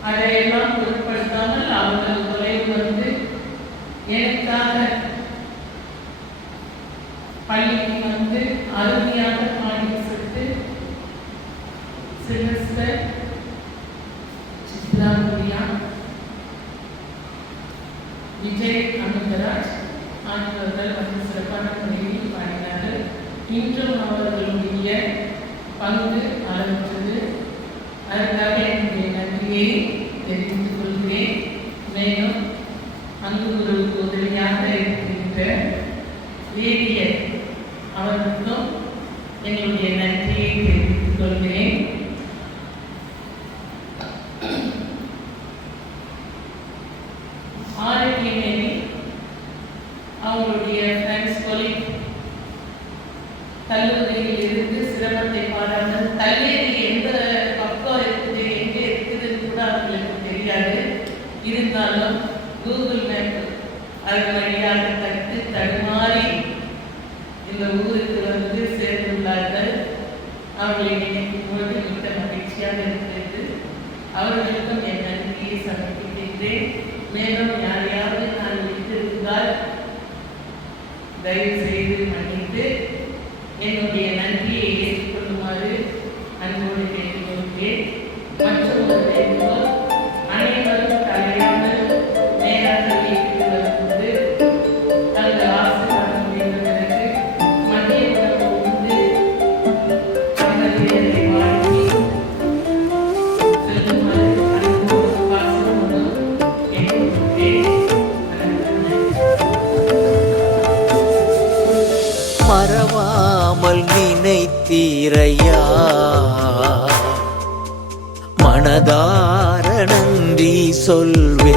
அதையெல்லாம் பொருட்படுத்தாமல் அவர்கள் தொலைவு வந்து எனக்காக பள்ளிக்கு வந்து அருமையாக பாடி சென்று சிலஸ்டர் சித்ரா குடியா, விஜய் அமிர்தராஜ் ஆகியோர்கள் வந்து சிறப்பான முறையில் பாடினார்கள். இன்றும் அவர்களுடைய பங்கு ஆரம்பித்தது. அதற்காக என்னுடைய நன்றியை தெரிவித்துக் கொள்கிறேன். மேலும் அங்கு ஒரு உதவியாக இருக்கின்ற வேதியர் அவர்களுக்கும் எங்களுடைய நன்றியை தெரிவித்துக் கொள்கிறேன். ஆரோக்கியமேரி அவங்களுடைய ஃப்ரெண்ட்ஸ் கொலீக் கல்லூரியில் இருந்து சிரமத்தை பாராமல் கல்லூரி எந்த பக்கம் இருக்குது எங்கே இருக்குதுன்னு கூட அவங்களுக்கு தெரியாது. இருந்தாலும் கூகுள் மேப் அது வழியாக தடுமாறி இந்த ஊருக்கு வந்து சேர்ந்துள்ளார்கள். அவர்களை நினைக்கும் பொழுது மிக மகிழ்ச்சியாக இருக்கிறது. அவர்களுக்கும் என் நன்றியை சமர்ப்பிக்கின்றேன். மேலும் யாரையாவது நான் விட்டிருந்தால் தயவு செய்து மன்னித்து என்னுடைய நன்றியை ஏற்றுக்கொள்ளுமாறு அன்போடு கேட்டுக்கொள்கிறேன். மற்றும் ஒரு வேண்டுகோள், அனைவரும் தலையாமல் நேராக வீட்டுக்கு வரும்போது தங்கள் ஆசீர்வாதம் வேண்டுவதற்கு மதிய உணவு உண்டு பக்கத்திலே வாழ்த்தி செல்லுமாறு அன்போடு பாசமோடு கேட்டுக்கொள்கிறேன். மறவாமல் நினைத்தீரையா, மனதார நன்றி சொல்வே.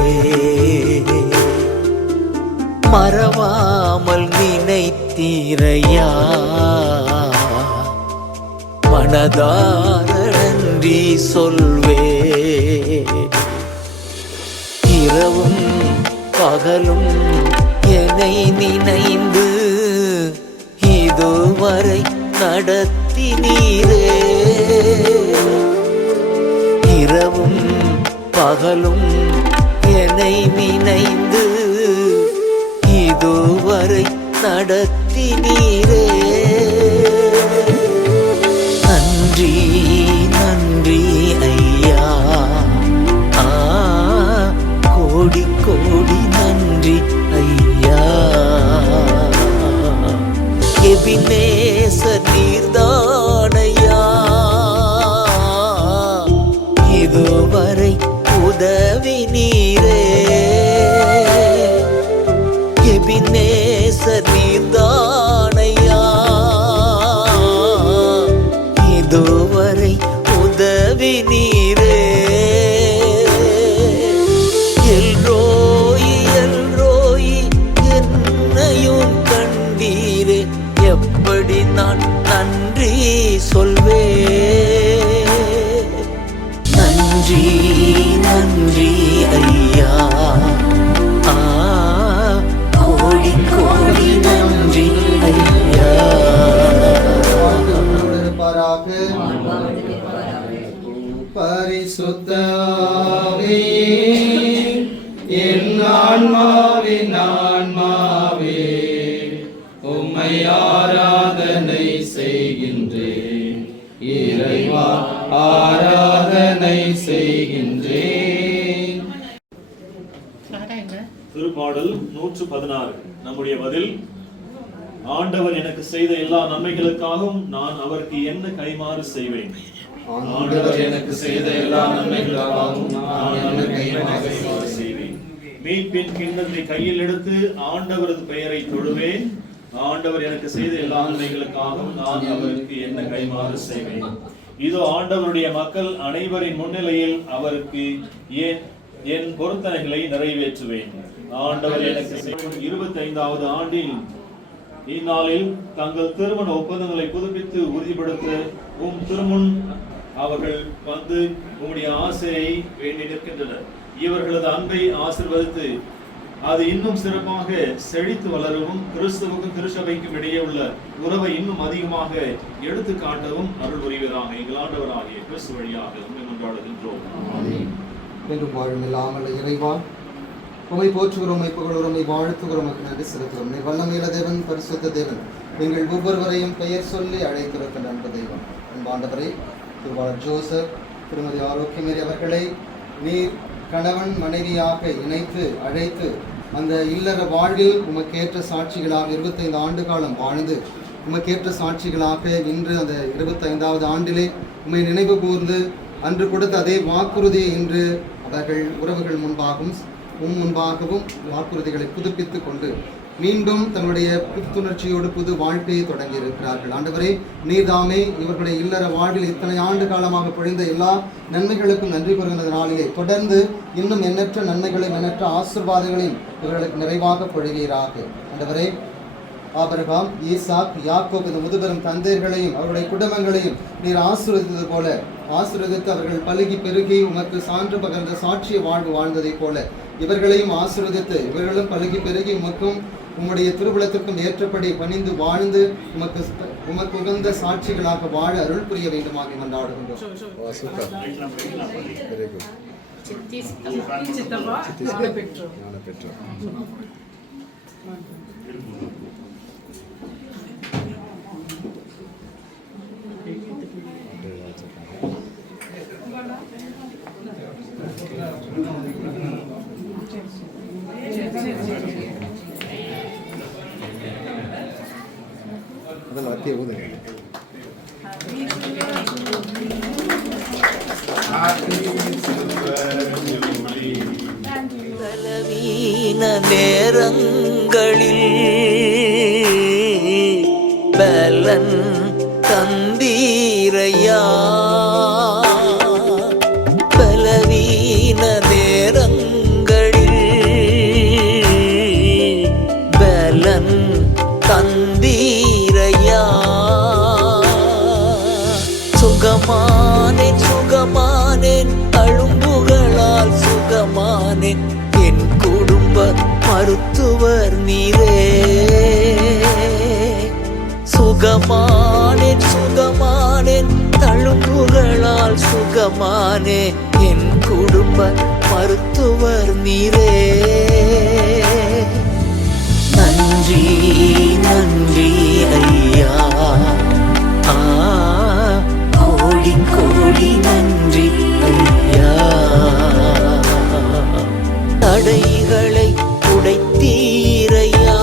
மறவாமல் நினைத்தீரையா, மனதார நன்றி சொல்வே. இரவும் பகலும் என்னை நினைந்து இதுவரை நடத்தினீரே. இரவும் பகலும் என்னை நினைந்து இதுவரை நடத்தினீரே. நன்றி நன்றி ஐயா, கோடி கோடி நன்றி ஐயா. எபினேசர் நீர்தானையா, இதுவரை உதவி நீரே எபினேசர் நீர்தானையா இதுவரை உதவி நீரே எல்ரோயி எல்ரோயி என்னையும் கண்டீரே எப்படி நான் நன்றி சொல்வே நன்றி நன்றி ஐயா கோடி கோடி நன்றி ஐயா இருப்பாராக. பரிசுத்த ஆவியே, என் ஆன்மாவின் ஆன்மாவே, உம்மை ஆராதனை செய்கின்றேன் இறைவா, ஆராதனை செய்கின்றேன். திருப்பாடல் 116. நம்முடைய பதில்: ஆண்டவர் எனக்கு செய்த எல்லா நன்மைகளுக்காகவும் நான் அவருக்கு என்ன கைமாறு செய்வேன்? ஆண்டவர் எனக்கு செய்த எல்லா நன்மைகளுக்காகவும் நான் அவருக்கு என்ன கைமாறு செய்வேன். மீட்பின் கிண்ணத்தை கையில் எடுத்து ஆண்டவரது பெயரை தொழுவேன். ஆண்டவர் எனக்கு செய்த எல்லா நன்மைகளுக்காகவும் நான் அவருக்கு என்ன கைமாறு செய்வேன். இதோ ஆண்டவருடைய மக்கள் அனைவரின் முன்னிலையில் அவருக்கு என் பொருத்தனைகளை நிறைவேற்றுவேன். ஆண்டவர் எனக்கு 25வது ஆண்டில் இந்நாளில் தங்கள் திருமண ஒப்பந்தங்களை புதுப்பித்து உறுதிப்படுத்த உம் திருமுன் அவர்கள் வந்து உம்முடைய ஆசையை வேண்டி நிற்கின்றனர். இவர்களது அன்பை ஆசீர்வதித்து அது இன்னும் சிறப்பாக செழித்து வளரவும் கிறிஸ்துவுக்கும் திருச்சபைக்கும் இடையே உள்ள உறவை இன்னும் அதிகமாக எடுத்து காட்டவும் அருள் புரிவதாக எங்கள் ஆண்டவராகிய கிறிஸ்து வழியாக உம்மை கொண்டாடுகின்றோம். என்றும் வாழும் இல்லாமல் இறைவா, உம்மை போற்றுகிறோம், உம்மை புகழுகிறோம், உம்மை வாழ்த்துகிறோம், நன்றி செலுத்துகிறோம். நீ வல்லமையுள்ள தேவன், பரிசுத்த தேவன், எங்கள் ஒவ்வொருவரையும் பெயர் சொல்லி அழைத்திருக்கின்ற அன்பு தெய்வம். அன்பாண்டவரே, திருவாளர் ஜோசப், திருமதி ஆரோக்கியமேரி அவர்களை நீர் கணவன் மனைவியாக இணைத்து அழைத்து அந்த இல்லற வாழ்வில் உமக்கேற்ற சாட்சிகளாக 25 ஆண்டு காலம் வாழ்ந்து உமக்கேற்ற சாட்சிகளாக இன்று அந்த 25வது ஆண்டிலே உம்மை நினைவு கூர்ந்து அன்று கொடுத்த அதே வாக்குறுதியை இன்று அவர்கள் உறவுகள் முன்பாகவும் வாக்குறுதிகளை புதுப்பித்துக் கொண்டு மீண்டும் தன்னுடைய புத்துணர்ச்சியோடு புது வாழ்க்கையை தொடங்கி இருக்கிறார்கள். ஆண்டவரே, நீர்தாமே இவர்களுடைய இல்லற வாழ்வில் இத்தனை ஆண்டு காலமாக பொழிந்த எல்லா நன்மைகளுக்கும் நன்றி கூறுகின்ற நாளிலே தொடர்ந்து இன்னும் எண்ணற்ற நன்மைகளையும் எண்ணற்ற ஆசீர்வாதங்களையும் இவர்களுக்கு நிறைவாக பொழிவீராக. ஆண்டவரே, ஆபிரகாம், ஈசாக், யாக்கோப் இந்த முதுபெரும் தந்தையர்களையும் அவருடைய குடும்பங்களையும் நீர் ஆசீர்வதித்தது போல ஆசீர்வதித்து அவர்கள் பலுகி பெருகி உமக்கு சான்று பகர்ந்த சாட்சிய வாழ்வு வாழ்ந்ததைப் போல இவர்களையும் ஆசீர்வதித்து இவர்களும் பலுகி பெருகி உமக்கும் உம்முடைய திருவுளத்திற்கும் ஏற்றபடி பணிந்து வாழ்ந்து உமக்கு உகந்த சாட்சிகளாக வாழ அருள் புரிய வேண்டுமாக மன்றாடுகின்றோம். பலவீன நேரங்களில் பலன் தந்தீரையா, பலவீன நேரங்களில் பலன் தந்தீரையா, சுகமானேன் சுகமானேன் அழும்புகளால் சுகமானேன், என் குடும்ப மருத்துவர் நீரே. சுகமானேன் சுகமானேன் தழும்புகளால் சுகமானே, என் குடும்ப மருத்துவர் நீரே. நன்றி நன்றி ஐயா, கோடி கோடி நன்றி ஐயா. தடைகளை உடைத்தீரையா,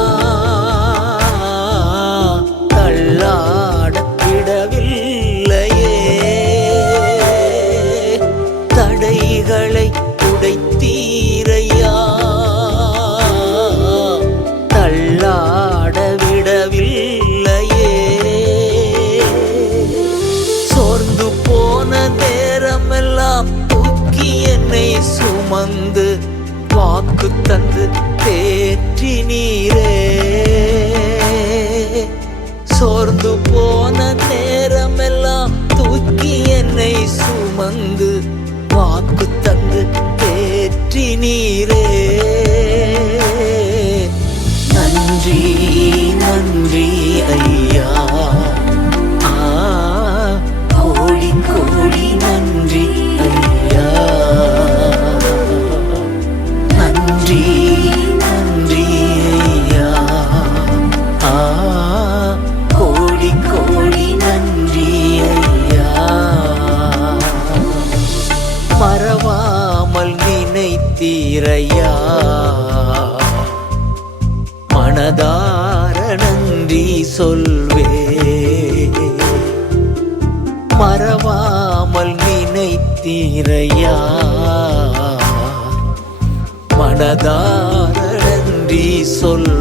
தள்ளாட விடவில்லையே. தடை சுமந்து வாக்கு தந்து தேற்றினீரே. சோர்ந்து போன நேரமெல்லாம் தூக்கி என்னை சுமந்து வாக்கு தந்து தேற்றினீரே. நன்றி நன்றி ஐயா, கோடி கோடி நன்றி ஐயா. நன்றி நன்றி ஐயா, கோடி கோடி நன்றி ஐயா. மறவாமல் நினைத்தீரையா, மனதார நன்றி சொல்வே. மறவாமல் நினைத்தீரையா, மனதார நன்றி சொல்